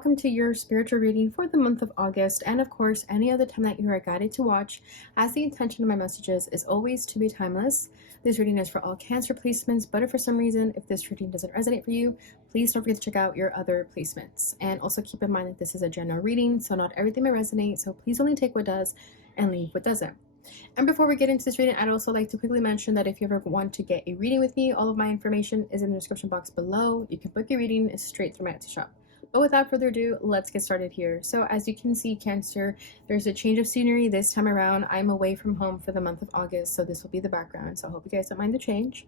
welcome to your spiritual reading for the month of August, and of course, any other time that you are guided to watch, as the intention of my messages is always to be timeless. This reading is for all Cancer placements, but if for some reason, if this reading doesn't resonate for you, please don't forget to check out your other placements. And also keep in mind that this is a general reading, so not everything may resonate, so please only take what does and leave what doesn't. And before we get into this reading, I'd also like to quickly mention that if you ever want to get a reading with me, all of my information is in the description box below. You can book your reading straight through my Etsy shop. But without further ado, let's get started here. So as you can see, Cancer, there's a change of scenery this time around. I'm away from home for the month of August, so this will be the background. So I hope you guys don't mind the change.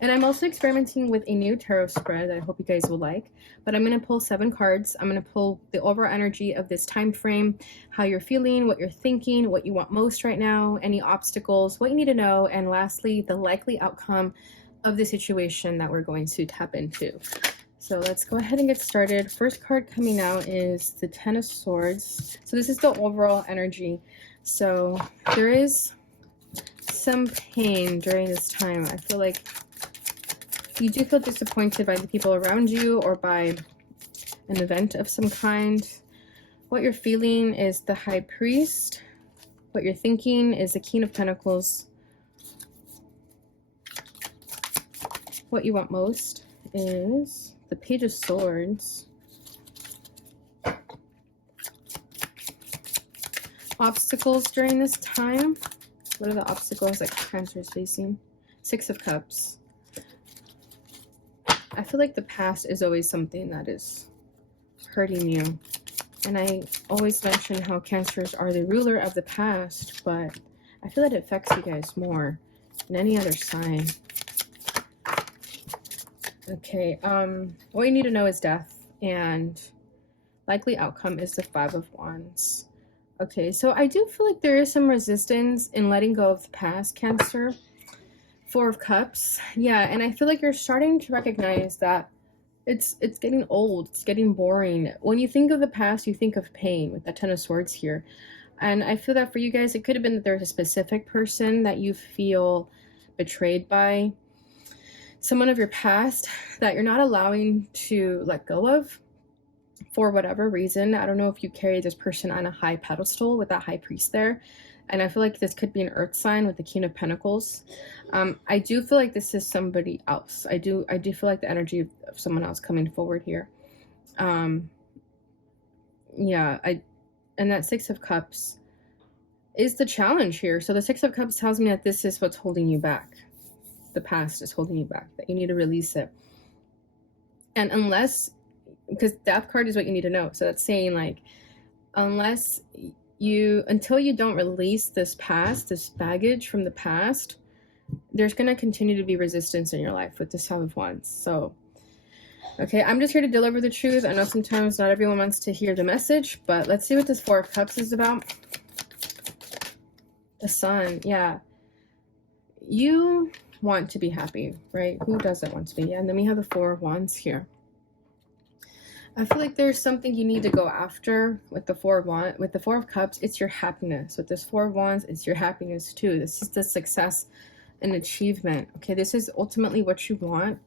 And I'm also experimenting with a new tarot spread that I hope you guys will like. But I'm going to pull 7 cards. I'm going to pull the overall energy of this time frame, how you're feeling, what you're thinking, what you want most right now, any obstacles, what you need to know, and lastly, the likely outcome of the situation that we're going to tap into. So let's go ahead and get started. First card coming out is the Ten of Swords. So this is the overall energy. So there is some pain during this time. I feel like you do feel disappointed by the people around you or by an event of some kind. What you're feeling is the High Priest. What you're thinking is the King of Pentacles. What you want most is the Page of Swords. Obstacles during this time. What are the obstacles that Cancer is facing? 6 of Cups. I feel like the past is always something that is hurting you. And I always mention how Cancers are the ruler of the past, but I feel that it affects you guys more than any other sign. Okay, what you need to know is death, and likely outcome is the 5 of Wands. Okay, so I do feel like there is some resistance in letting go of the past, Cancer. 4 of Cups. Yeah, and I feel like you're starting to recognize that it's getting old, it's getting boring. When you think of the past, you think of pain with that 10 of Swords here. And I feel that for you guys, it could have been that there's a specific person that you feel betrayed by, someone of your past that you're not allowing to let go of for whatever reason. I don't know if you carry this person on a high pedestal with that High Priest there. And I feel like this could be an earth sign with the King of Pentacles. I do feel like this is somebody else. I do feel like the energy of someone else coming forward here. Yeah, and that 6 of Cups is the challenge here. So the 6 of Cups tells me that this is what's holding you back. The past is holding you back, that you need to release it. And unless, because Death card is what you need to know. So that's saying like, until you don't release this past, this baggage from the past, there's going to continue to be resistance in your life with this 5 of Wands. So, okay, I'm just here to deliver the truth. I know sometimes not everyone wants to hear the message, but let's see what this 4 of Cups is about. The Sun, yeah. You want to be happy, right? Who doesn't want to be? And then we have the 4 of Wands here. I feel like there's something you need to go after with the 4 of Wands. With the 4 of Cups, it's your happiness. With this 4 of Wands, it's your happiness too. This is the success and achievement. Okay, this is ultimately what you want.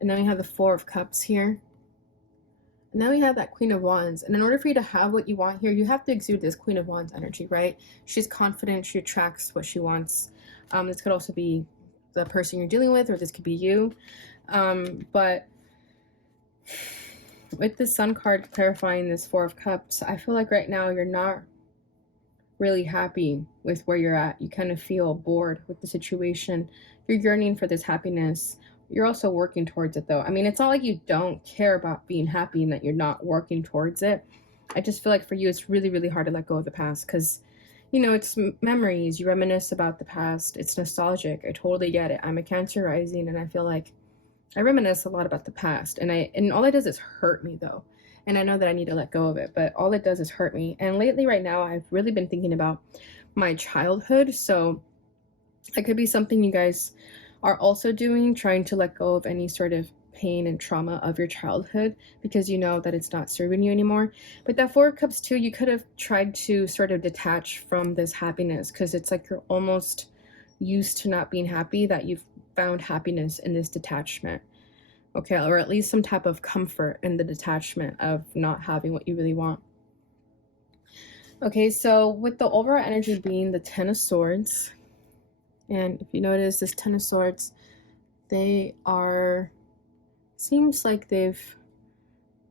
And then we have the 4 of Cups here. And then we have that Queen of Wands. And in order for you to have what you want here, you have to exude this Queen of Wands energy, right? She's confident. She attracts what she wants. This could also be the person you're dealing with, or this could be you. But with the Sun card clarifying this 4 of Cups, I feel like right now you're not really happy with where you're at. You kind of feel bored with the situation. You're yearning for this happiness. You're also working towards it though. I mean, it's not like you don't care about being happy and that you're not working towards it. I just feel like for you, it's really, really hard to let go of the past because, you know, it's memories. You reminisce about the past. It's nostalgic. I totally get it. I'm a Cancer rising, and I feel like I reminisce a lot about the past. And all it does is hurt me, though. And I know that I need to let go of it, but all it does is hurt me. And lately, right now, I've really been thinking about my childhood. So it could be something you guys are also doing, trying to let go of any sort of pain and trauma of your childhood because you know that it's not serving you anymore. But that 4 of Cups too, you could have tried to sort of detach from this happiness because it's like you're almost used to not being happy, that you've found happiness in this detachment. okay, or at least some type of comfort in the detachment of not having what you really want. Okay, so with the overall energy being the Ten of Swords, and if you notice this Ten of Swords, they are, seems like they've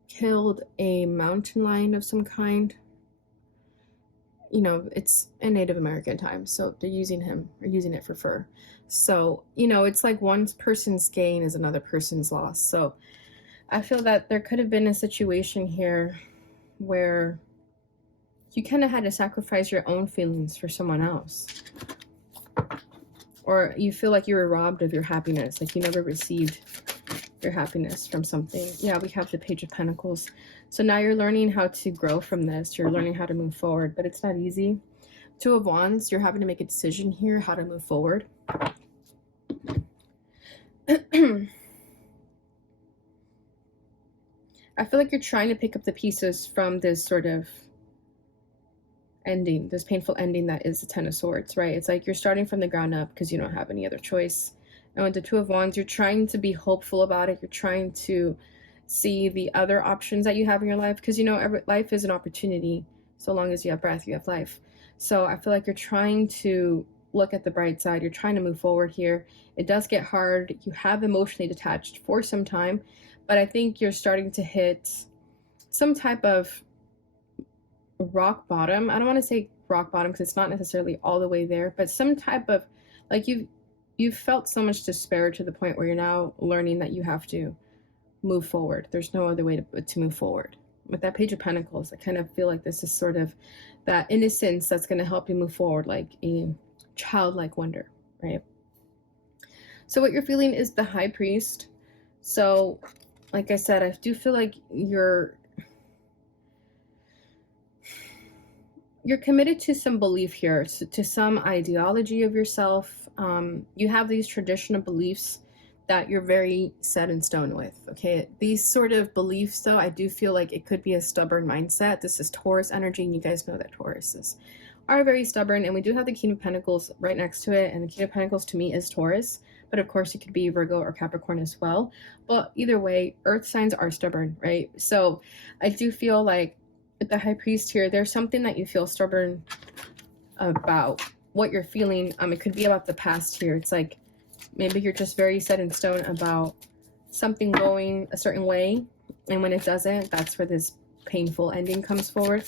killed a mountain lion of some kind. You know, it's in Native American time, so they're using him or using it for fur. So, you know, it's like one person's gain is another person's loss. So I feel that there could have been a situation here where you kind of had to sacrifice your own feelings for someone else. Or you feel like you were robbed of your happiness, like you never received your happiness from something. Yeah, we have the Page of Pentacles. So now you're learning how to grow from this. You're learning how to move forward, but it's not easy. Two of Wands, you're having to make a decision here how to move forward. I feel like you're trying to pick up the pieces from this sort of ending, this painful ending that is the Ten of Swords, right? It's like you're starting from the ground up because you don't have any other choice. And with the Two of Wands, you're trying to be hopeful about it. You're trying to see the other options that you have in your life, because you know life is an opportunity. So long as you have breath, you have life. So I feel like you're trying to look at the bright side. You're trying to move forward here. It does get hard. You have emotionally detached for some time, but I think you're starting to hit some type of rock bottom. I don't want to say rock bottom because it's not necessarily all the way there, but some type of, like, you've felt so much despair to the point where you're now learning that you have to move forward. There's no other way to move forward. With that Page of Pentacles, I kind of feel like this is sort of that innocence that's going to help you move forward, like a childlike wonder, right? So what you're feeling is the High Priest. So like I said, I do feel like you're committed to some belief here, to some ideology of yourself. You have these traditional beliefs that you're very set in stone with, okay? These sort of beliefs, though, I do feel like it could be a stubborn mindset. This is Taurus energy, and you guys know that Tauruses are very stubborn, and we do have the King of Pentacles right next to it, and the King of Pentacles to me is Taurus, but of course it could be Virgo or Capricorn as well. But either way, earth signs are stubborn, right? So I do feel like with the High Priest here, there's something that you feel stubborn about, what you're feeling. It could be about the past here. It's like maybe you're just very set in stone about something going a certain way, and when it doesn't, that's where this painful ending comes forward.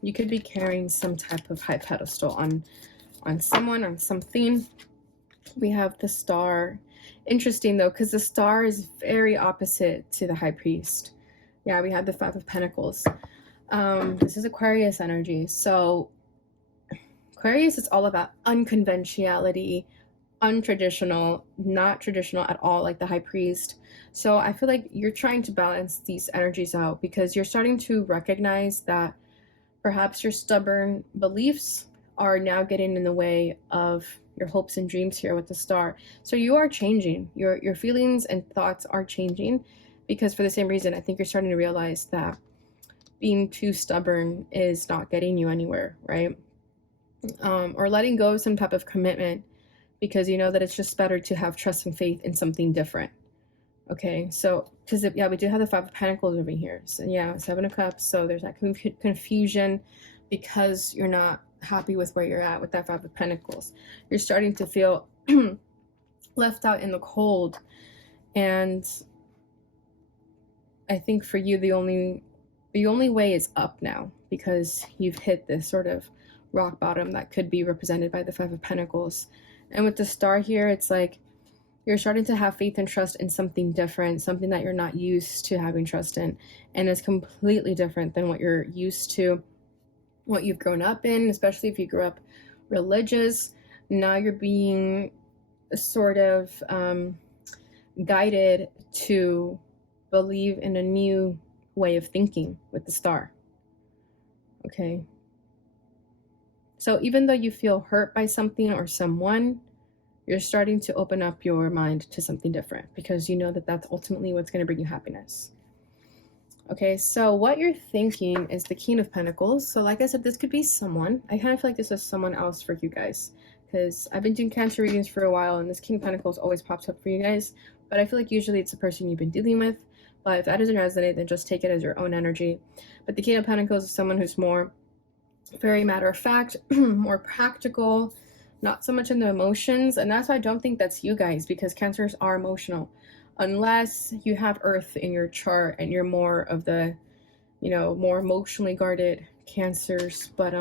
You could be carrying some type of high pedestal on someone, on something. We have the Star. Interesting though, because the Star is very opposite to the High Priest. Yeah, we have the Five of Pentacles. This is Aquarius energy. So Aquarius is all about unconventionality, untraditional, not traditional at all, like the High Priest. So I feel like you're trying to balance these energies out, because you're starting to recognize that perhaps your stubborn beliefs are now getting in the way of your hopes and dreams here with the Star. So you are changing. Your feelings and thoughts are changing, because for the same reason, I think you're starting to realize that being too stubborn is not getting you anywhere, right? Or letting go of some type of commitment, because you know that it's just better to have trust and faith in something different. Okay, so because yeah, we do have the Five of Pentacles over here. So yeah, Seven of Cups. So there's that confusion because you're not happy with where you're at with that Five of Pentacles. You're starting to feel left out in the cold, and I think for you the only way is up now, because you've hit this sort of rock bottom that could be represented by the Five of Pentacles. And with the Star here, it's like you're starting to have faith and trust in something different, something that you're not used to having trust in, and it's completely different than what you're used to, what you've grown up in, especially if you grew up religious. Now you're being sort of guided to believe in a new way of thinking with the Star. Okay. So even though you feel hurt by something or someone, you're starting to open up your mind to something different, because you know that that's ultimately what's going to bring you happiness. Okay, so what you're thinking is the King of Pentacles. So like I said, this could be someone. I kind of feel like this is someone else for you guys, because I've been doing Cancer readings for a while, and this King of Pentacles always pops up for you guys. but I feel like usually it's the person you've been dealing with. But if that doesn't resonate, then just take it as your own energy. But the King of Pentacles is someone who's more very matter of fact, more practical, not so much in the emotions. And that's why I don't think that's you guys, because Cancers are emotional. Unless you have Earth in your chart and you're more of the, more emotionally guarded Cancers. But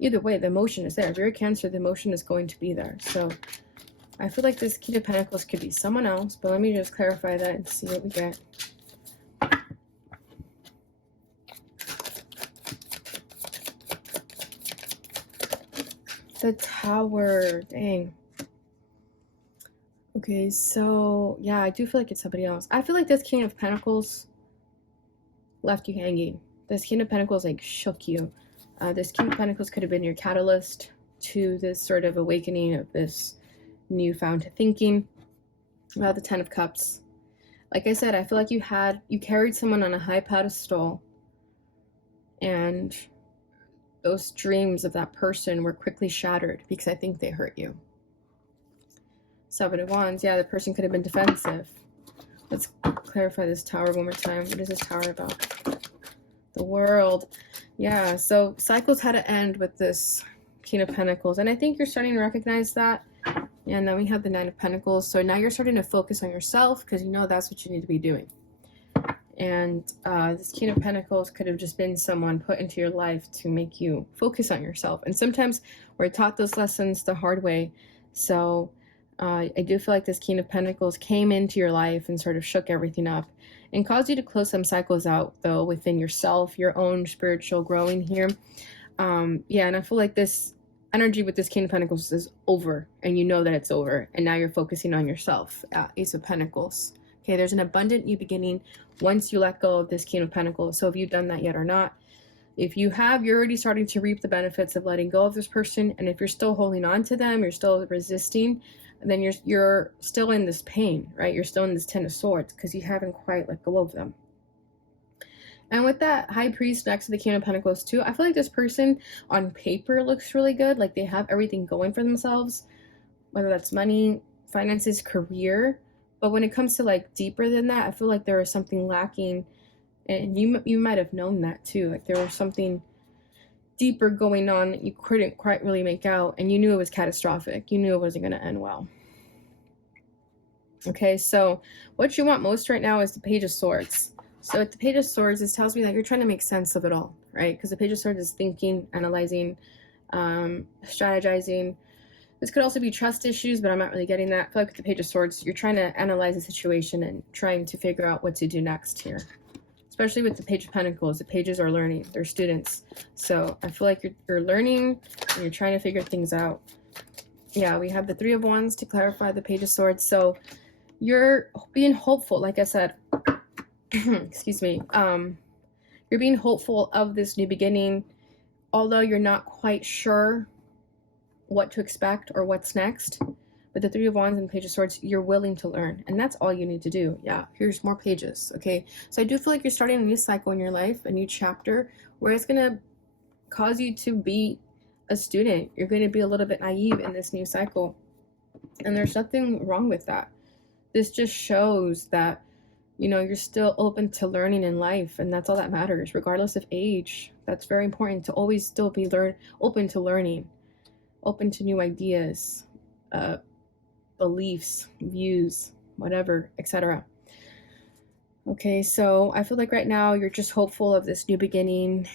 either way, the emotion is there. If you're a Cancer, the emotion is going to be there. So I feel like this King of Pentacles could be someone else, but let me just clarify that and see what we get. The Tower, dang. Okay, so yeah, I do feel like it's somebody else. I feel like this King of Pentacles left you hanging. This King of Pentacles like shook you. This King of Pentacles could have been your catalyst to this sort of awakening of this newfound thinking. About the Ten of Cups. Like I said, I feel like you carried someone on a high pedestal, and those dreams of that person were quickly shattered because I think they hurt you. Seven of Wands. Yeah, the person could have been defensive. Let's clarify this Tower one more time. What is this Tower about? The World. Yeah, so cycles had to end with this King of Pentacles, and I think you're starting to recognize that. And then we have the Nine of Pentacles. So now you're starting to focus on yourself because you know that's what you need to be doing. And this King of Pentacles could have just been someone put into your life to make you focus on yourself. And sometimes we're taught those lessons the hard way. So I do feel like this King of Pentacles came into your life and sort of shook everything up and caused you to close some cycles out, though, within yourself, your own spiritual growing here. Yeah, and I feel like this energy with this King of Pentacles is over, and you know that it's over, and now you're focusing on yourself. Ace of Pentacles. Okay, there's an abundant new beginning once you let go of this King of Pentacles. So have you done that yet or not? If you have, you're already starting to reap the benefits of letting go of this person. And if you're still holding on to them, you're still resisting, then you're still in this pain, right? You're still in this Ten of Swords because you haven't quite let go of them. And with that High Priest next to the King of Pentacles too, I feel like this person on paper looks really good. Like they have everything going for themselves, whether that's money, finances, career. But when it comes to like deeper than that, I feel like there was something lacking. And you might have known that too. Like there was something deeper going on that you couldn't quite really make out. And you knew it was catastrophic. You knew it wasn't going to end well. Okay, so what you want most right now is the Page of Swords. So at the Page of Swords, this tells me that you're trying to make sense of it all, right? Because the Page of Swords is thinking, analyzing, strategizing. This could also be trust issues, but I'm not really getting that. I feel like with the Page of Swords, you're trying to analyze the situation and trying to figure out what to do next here. Especially with the Page of Pentacles, the pages are learning. They're students. So I feel like you're learning and you're trying to figure things out. Yeah, we have the Three of Wands to clarify the Page of Swords. So you're being hopeful, like I said. Excuse me. You're being hopeful of this new beginning, although you're not quite sure what to expect or what's next. With the Three of Wands and Page of Swords, you're willing to learn, and that's all you need to do. Yeah, here's more pages. Okay, so I do feel like you're starting a new cycle in your life, a new chapter, where it's gonna cause you to be a student. You're going to be a little bit naive in this new cycle, and there's nothing wrong with that. This just shows that you're still open to learning in life, and that's all that matters, regardless of age. That's very important, to always still be open to learning, open to new ideas, beliefs, views, whatever, etc. Okay, so I feel like right now you're just hopeful of this new beginning,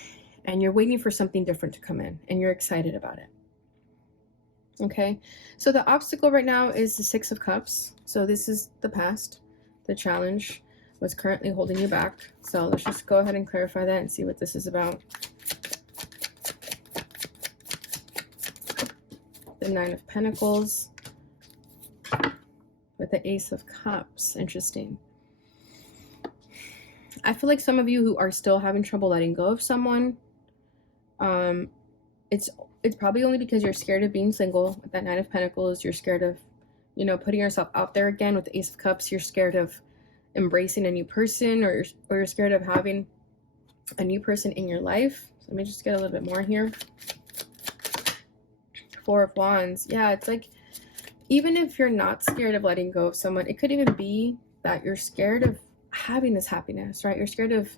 and you're waiting for something different to come in, and you're excited about it. Okay, so the obstacle right now is the Six of Cups. So this is the past, the challenge, what's currently holding you back. So let's just go ahead and clarify that and see what this is about. The Nine of Pentacles with the Ace of Cups. Interesting. I feel like some of you who are still having trouble letting go of someone, it's probably only because you're scared of being single. With that Nine of Pentacles, you're scared of, putting yourself out there again. With the Ace of Cups, you're scared of embracing a new person, or you're scared of having a new person in your life. So let me just get a little bit more here. Four of Wands. Yeah, it's like even if you're not scared of letting go of someone, it could even be that you're scared of having this happiness, right? You're scared of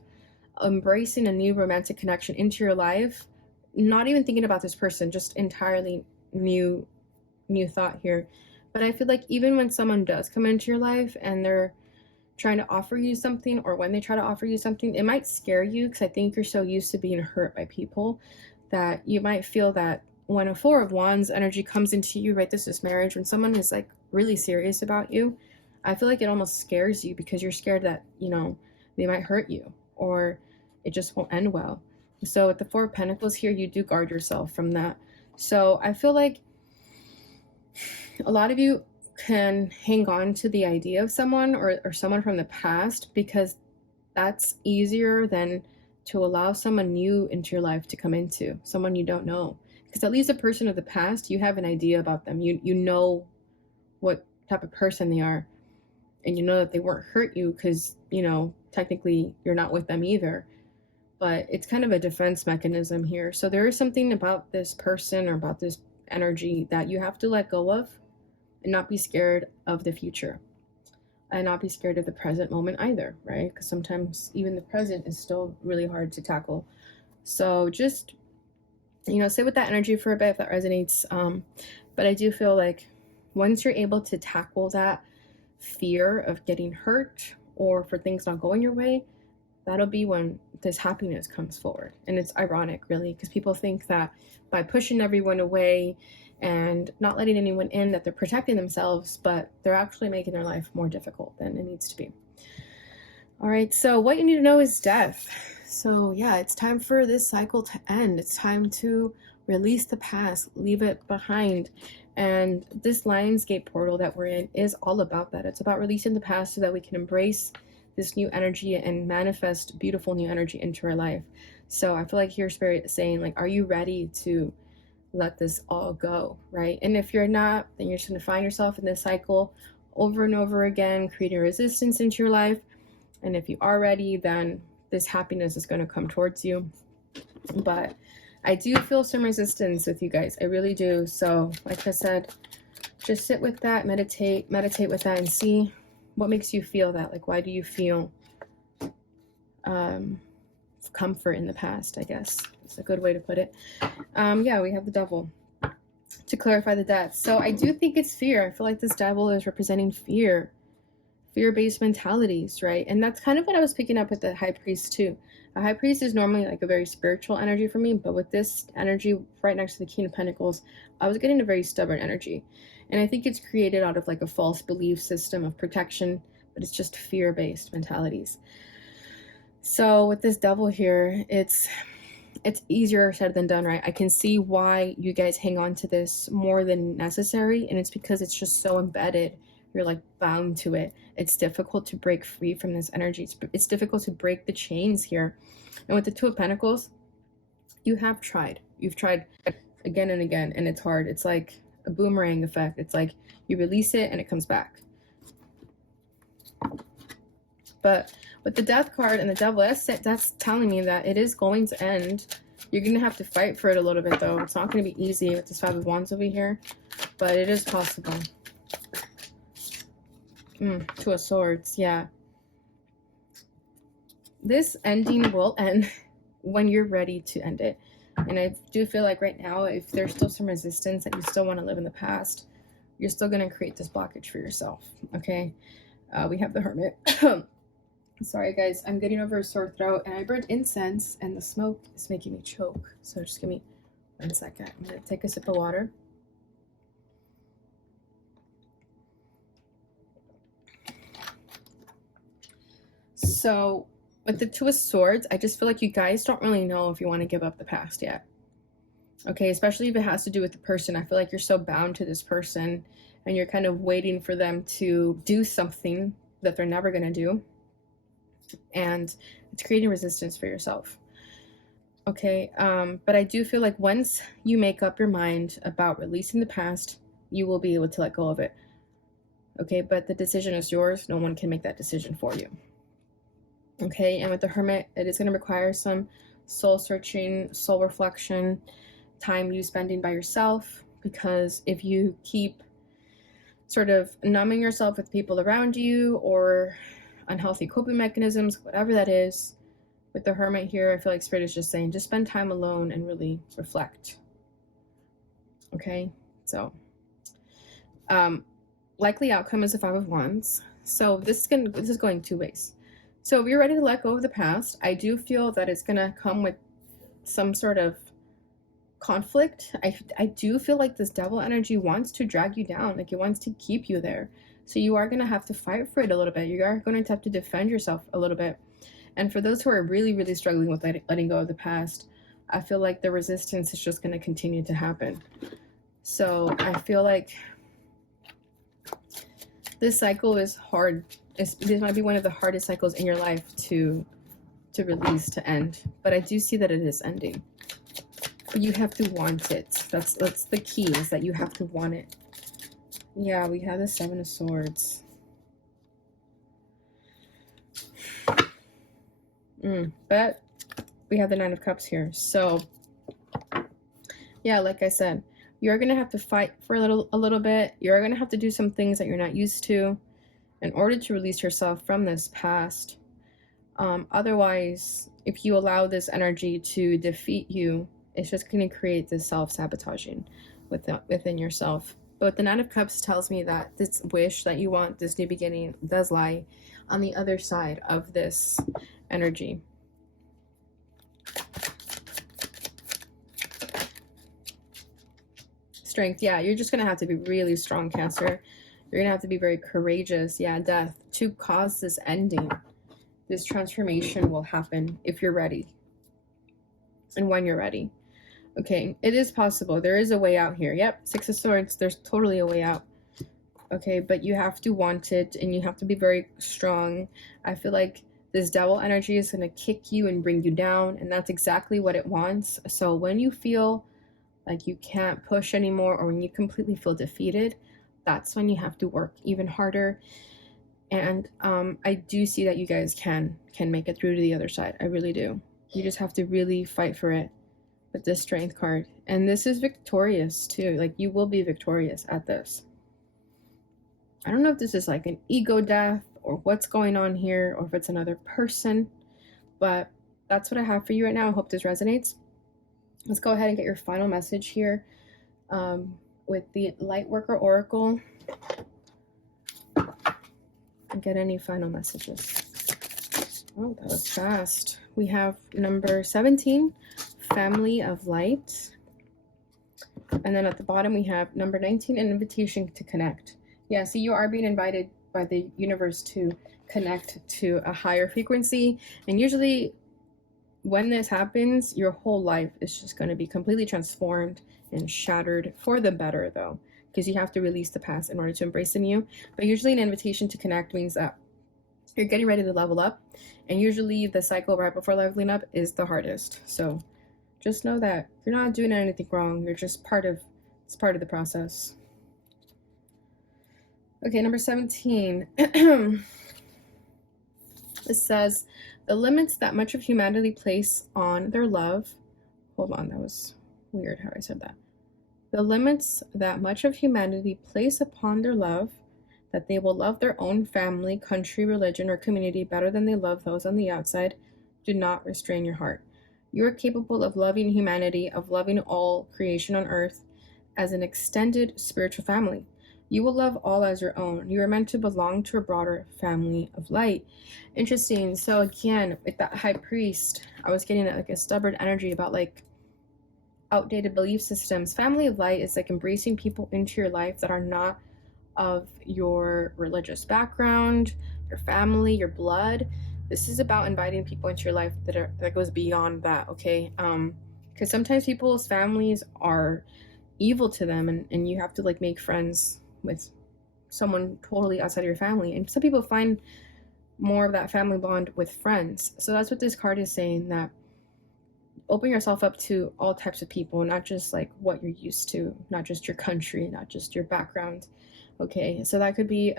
embracing a new romantic connection into your life, not even thinking about this person, just entirely new thought here. But I feel like even when someone does come into your life and they're trying to offer you something, or when they try to offer you something, it might scare you, because I think you're so used to being hurt by people that you might feel that when a Four of Wands energy comes into you, right, this is marriage, when someone is like really serious about you, I feel like it almost scares you because you're scared that, you know, they might hurt you or it just won't end well. So with the Four of Pentacles here, you do guard yourself from that. So I feel like a lot of you can hang on to the idea of someone or someone from the past because that's easier than to allow someone new into your life to come into, someone you don't know. Because at least a person of the past, you have an idea about them. You know what type of person they are, and you know that they won't hurt you because, you know, technically you're not with them either. But it's kind of a defense mechanism here. So there is something about this person or about this energy that you have to let go of and not be scared of the future and not be scared of the present moment either, right? Because sometimes even the present is still really hard to tackle. So just, you know, sit with that energy for a bit if that resonates. But I do feel like once you're able to tackle that fear of getting hurt or for things not going your way, that'll be when this happiness comes forward. And it's ironic, really, because people think that by pushing everyone away and not letting anyone in, that they're protecting themselves, but they're actually making their life more difficult than it needs to be. All right, so what you need to know is death. So yeah, it's time for this cycle to end. It's time to release the past, leave it behind. And this Lionsgate portal that we're in is all about that. It's about releasing the past so that we can embrace this new energy and manifest beautiful new energy into our life. So I feel like here Spirit is saying, like, are you ready to let this all go, right? And if you're not, then you're just going to find yourself in this cycle over and over again, creating resistance into your life. And if you are ready, then this happiness is going to come towards you. But I do feel some resistance with you guys. I really do. So like I said, just sit with that, meditate with that, and see what makes you feel that. Like, why do you feel comfort in the past, I guess. It's a good way to put it. Yeah, we have the devil to clarify the death. So I do think it's fear. I feel like this devil is representing fear-based mentalities, right? And that's kind of what I was picking up with the high priest too. A high priest is normally like a very spiritual energy for me, but with this energy right next to the King of Pentacles, I was getting a very stubborn energy. And I think it's created out of like a false belief system of protection, but it's just fear-based mentalities. So with this devil here, it's easier said than done, right? I can see why you guys hang on to this more than necessary, and it's because it's just so embedded. You're like bound to it. It's difficult to break free from this energy. It's difficult to break the chains here. And with the Two of Pentacles, you have tried. You've tried again and again, and it's hard. It's like a boomerang effect. It's like you release it and it comes back. But with the Death card and the devil, that's telling me that it is going to end. You're going to have to fight for it a little bit, though. It's not going to be easy with this Five of Wands over here, but it is possible. Two of Swords, yeah. This ending will end when you're ready to end it. And I do feel like right now, if there's still some resistance that you still want to live in the past, you're still going to create this blockage for yourself, okay? We have the Hermit. Sorry, guys. I'm getting over a sore throat, and I burned incense, and the smoke is making me choke. So just give me 1 second. I'm going to take a sip of water. So with the Two of Swords, I just feel like you guys don't really know if you want to give up the past yet. Okay, especially if it has to do with the person. I feel like you're so bound to this person, and you're kind of waiting for them to do something that they're never going to do. And it's creating resistance for yourself. Okay, but I do feel like once you make up your mind about releasing the past, you will be able to let go of it. Okay, but the decision is yours. No one can make that decision for you. Okay, and with the Hermit, it is going to require some soul searching, soul reflection, time you spending by yourself, because if you keep sort of numbing yourself with people around you or unhealthy coping mechanisms, whatever that is. With the Hermit here, I feel like Spirit is just saying, just spend time alone and really reflect. Okay, so likely outcome is the Five of Wands. So this is going two ways. So if you're ready to let go of the past, I do feel that it's gonna come with some sort of conflict. I do feel like this devil energy wants to drag you down, like it wants to keep you there. So you are gonna have to fight for it a little bit. You are going to have to defend yourself a little bit. And for those who are really, really struggling with letting go of the past, I feel like the resistance is just going to continue to happen. So I feel like this cycle is hard. This might be one of the hardest cycles in your life to release, to end. But I do see that it is ending. You have to want it. That's the key, is that you have to want it. Yeah, we have the Seven of Swords. But we have the Nine of Cups here. So yeah, like I said, you're gonna have to fight for a little bit. You're gonna have to do some things that you're not used to in order to release yourself from this past. Otherwise, if you allow this energy to defeat you, it's just gonna create this self-sabotaging within yourself. But the Nine of Cups tells me that this wish that you want, this new beginning, does lie on the other side of this energy. Strength, yeah, you're just gonna have to be really strong, Cancer. You're gonna have to be very courageous. Yeah, Death, to cause this ending. This transformation will happen if you're ready and when you're ready. Okay, it is possible. There is a way out here. Yep, Six of Swords, there's totally a way out. Okay, but you have to want it and you have to be very strong. I feel like this devil energy is going to kick you and bring you down, and that's exactly what it wants. So when you feel like you can't push anymore, or when you completely feel defeated, that's when you have to work even harder. And I do see that you guys can make it through to the other side. I really do. You just have to really fight for it with this Strength card. And this is victorious too. Like, you will be victorious at this. I don't know if this is like an ego death or what's going on here, or if it's another person, but that's what I have for you right now. I hope this resonates. Let's go ahead and get your final message here with the Lightworker Oracle. And get any final messages. Oh, that was fast. We have number 17, Family of Light. And then at the bottom we have number 19, an invitation to connect. Yeah, see, you are being invited by the universe to connect to a higher frequency. And usually when this happens, your whole life is just going to be completely transformed and shattered for the better, though, because you have to release the past in order to embrace the new. But usually an invitation to connect means that you're getting ready to level up. And usually the cycle right before leveling up is the hardest. So just know that you're not doing anything wrong. You're just it's part of the process. Okay, number 17. It says, the limits that much of humanity place on their love. Hold on, that was weird how I said that. The limits that much of humanity place upon their love, that they will love their own family, country, religion, or community better than they love those on the outside, do not restrain your heart. You are capable of loving humanity, of loving all creation on earth as an extended spiritual family. You will love all as your own. You are meant to belong to a broader family of light. Interesting. So again, with that High Priest, I was getting like a stubborn energy about like outdated belief systems. Family of light is like embracing people into your life that are not of your religious background, your family, your blood. This is about inviting people into your life that goes beyond that, okay? Because sometimes people's families are evil to them, and you have to like make friends with someone totally outside of your family. And some people find more of that family bond with friends. So that's what this card is saying, that open yourself up to all types of people, not just like what you're used to, not just your country, not just your background. Okay, so that could be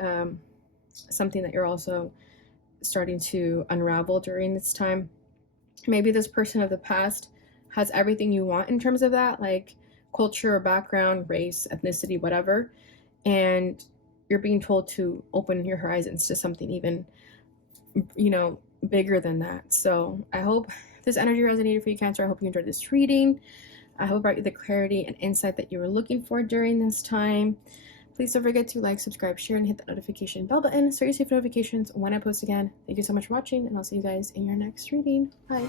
something that you're also starting to unravel during this time. Maybe this person of the past has everything you want in terms of that, like culture or background, race, ethnicity, whatever. And you're being told to open your horizons to something even, bigger than that. So I hope this energy resonated for you, Cancer. I hope you enjoyed this reading. I hope it brought you the clarity and insight that you were looking for during this time. Please don't forget to like, subscribe, share, and hit the notification bell button so you receive notifications when I post again. Thank you so much for watching, and I'll see you guys in your next reading. Bye.